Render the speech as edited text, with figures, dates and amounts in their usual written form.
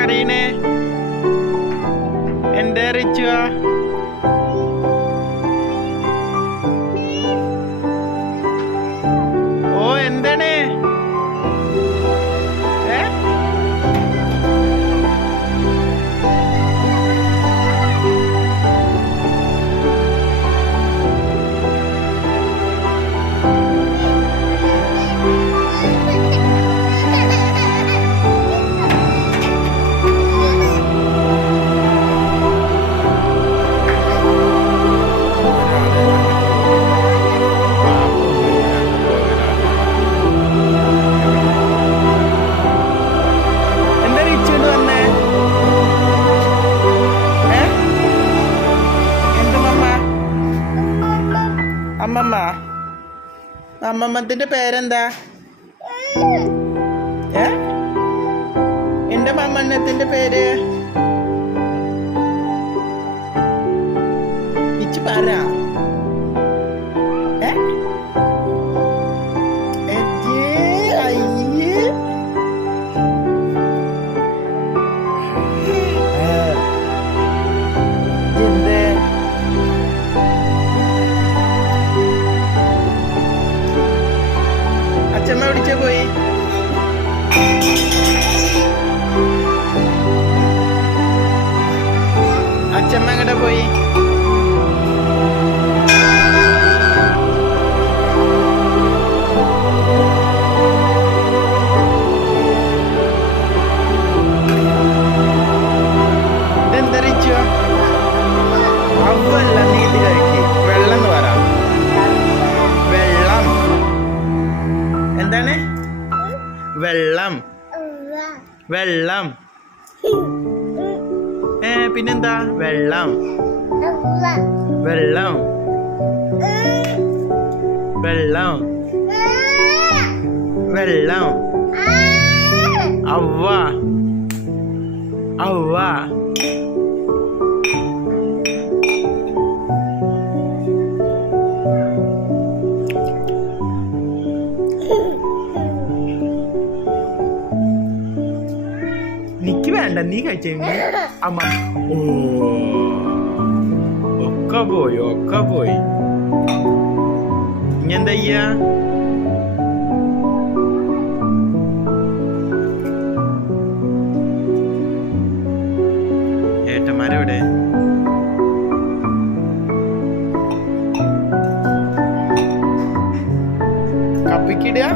കരയണേ? എന്താ റിച്ചുവാ? ഓ എന്താണ്? അമ്മമ്മ, അമ്മമ്മത്തിന്റെ പേരെന്താ? എന്റെ മമ്മന്നത്തിന്റെ പേര് ഇച്ച് പറ. അച്ഛമ്മ എവിടിച്ച പോയി? അച്ഛമ്മ എങ്ങടെ പോയി? ഇതെന്തറിയിച്ചോ? അവല്ല നീ ഇത് കഴിക്ക്. വെള്ളം എന്ന് പറ. വെള്ളം എന്താണ്? വെള്ളം. വെള്ളം. പിന്നെന്താ? വെള്ളം. വെള്ളം. വെള്ളം. വെള്ളം. അവ്വ. അവ്വ. നിക്ക് വേണ്ട, നീ കഴിച്ചേ. അമ്മ ഒക്കെ പോയി, ഒക്കെ പോയി. ഇനി എന്താ ചെയ്യാ? ഏട്ടന്മാരെവിടെ? കപ്പിക്കിടുക.